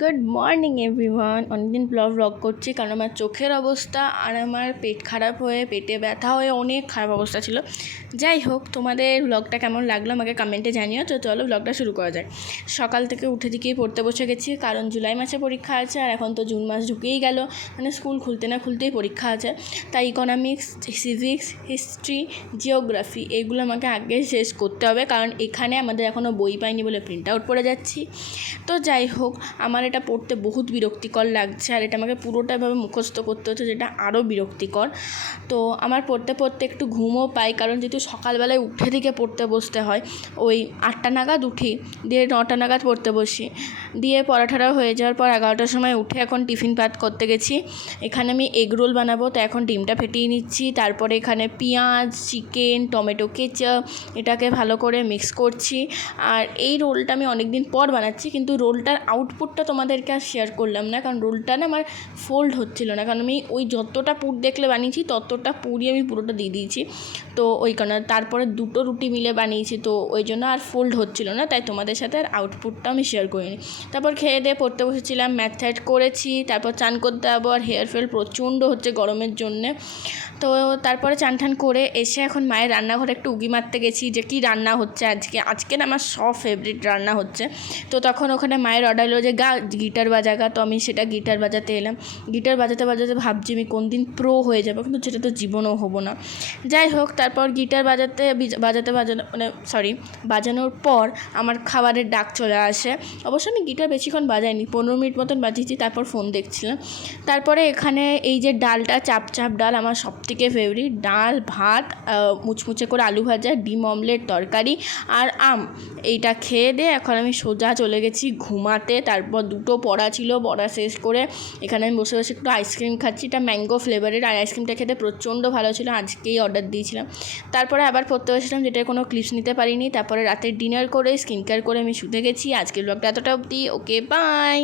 Good morning everyone. অনেকদিন blog করছি কারণ আমার চোখের অবস্থা আর আমার পেট খারাপ হয়ে পেটে ব্যথা হয়ে অনেক খারাপ অবস্থা ছিল। যাই হোক, তোমাদের ব্লগটা কেমন লাগলো আমাকে কমেন্টে জানিও। তো চলো ব্লগটা শুরু করা যায়। সকাল থেকে উঠে দিকেই পড়তে বসে গেছি কারণ জুলাই মাসে পরীক্ষা আছে আর এখন তো জুন মাস ঢুকেই গেল, মানে স্কুল খুলতে না খুলতেই পরীক্ষা আছে। তাই ইকোনমিক্স, সিভিক্স, হিস্ট্রি, জিওগ্রাফি এগুলো আমাকে আগে শেষ করতে হবে কারণ এখানে আমাদের এখনও বই পাইনি বলে প্রিন্ট আউট পড়ে যাচ্ছি। তো যাই হোক, আমার এটা পড়তে বহুত বিরক্তিকর লাগছে আর এটা আমাকে পুরোটা এভাবে মুখস্থ করতে হচ্ছে, যেটা আরও বিরক্তিকর। তো আমার পড়তে পড়তে একটু ঘুমও পাই কারণ যেহেতু সকালবেলায় উঠে দিকে পড়তে বসতে হয়। ওই 8টা নাগাদ উঠি, দিয়ে 9টা নাগাদ পড়তে বসি, দিয়ে পড়াঠাড়া হয়ে যাওয়ার পর 11টার সময় উঠে এখন টিফিন প্যাক করতে গেছি। এখানে আমি এগ রোল বানাবো, তো এখন ডিমটা ফেটিয়ে নিচ্ছি। তারপরে এখানে পেঁয়াজ, চিকেন, টমেটো কেচাপ এটাকে ভালো করে মিক্স করছি। আর এই রোলটা আমি অনেক দিন পর বানাচ্ছি, কিন্তু রোলটার আউটপুটটা তোমাদেরকে আর শেয়ার করলাম না কারণ রোলটা না আমার ফোল্ড হচ্ছিল না, কারণ আমি ওই যতটা পুর দেখলে বানিয়েছি ততটা পুরই আমি পুরোটা দিয়ে দিয়েছি। তো ওই কারণে তারপরে 2টো রুটি মিলে বানিয়েছি, তো ওই জন্য আর ফোল্ড হচ্ছিল না, তাই তোমাদের সাথে আর আউটপুটটা আমি শেয়ার করিনি। তারপর খেয়ে দিয়ে পড়তে বসেছিলাম, ম্যাথ ট্যাথ করেছি। তারপর চান করতে যাবো আর হেয়ার ফেল প্রচণ্ড হচ্ছে গরমের জন্যে। তো তারপরে চান ঠান করে এসে এখন মায়ের রান্নাঘরে একটু উঁকি মারতে গেছি যে কী রান্না হচ্ছে আজকে না আমার সব ফেভারিট রান্না হচ্ছে। তো তখন ওখানে মায়ের অর্ডার হলো যে গিটার বাজাগা, তো আমি সেটা গিটার বাজাতে এলাম। গিটার বাজাতে বাজাতে ভাবছি আমি কোন দিন প্রো হয়ে যাবো, কিন্তু সেটা তো জীবনেও হবো না। যাই হোক, তারপর গিটার বাজানোর পর আমার খাবারের ডাক চলে আসে। অবশ্য আমি গিটার বেশিক্ষণ বাজাইনি, 15 মিনিট মতন বাজিয়েছি, তারপর ফোন দেখছিলাম। তারপরে এখানে এই যে ডালটা, চাপ ডাল আমার সবথেকে ফেভারিট। ডাল, ভাত, মুচমুচে করে আলু ভাজা, ডিম অমলেট, তরকারি আর আম, এইটা খেয়ে দিয়ে এখন আমি সোজা চলে গেছি ঘুমাতে। তারপর 2টো পড়া ছিল, পড়া শেষ করে এখানে আমি বসে বসে একটু আইসক্রিম খাচ্ছি। এটা ম্যাঙ্গো ফ্লেভারের আর আইসক্রিমটা খেতে প্রচণ্ড ভালো ছিল, আজকেই অর্ডার দিয়েছিলাম। তারপরে আবার পড়তে বসেছিলাম, যেটার কোনো ক্লিপস নিতে পারিনি। তারপরে রাতের ডিনার করে স্কিন কেয়ার করে আমি শুতে গেছি। আজকের ব্লগটা এতটা অবধি। ওকে, বাই।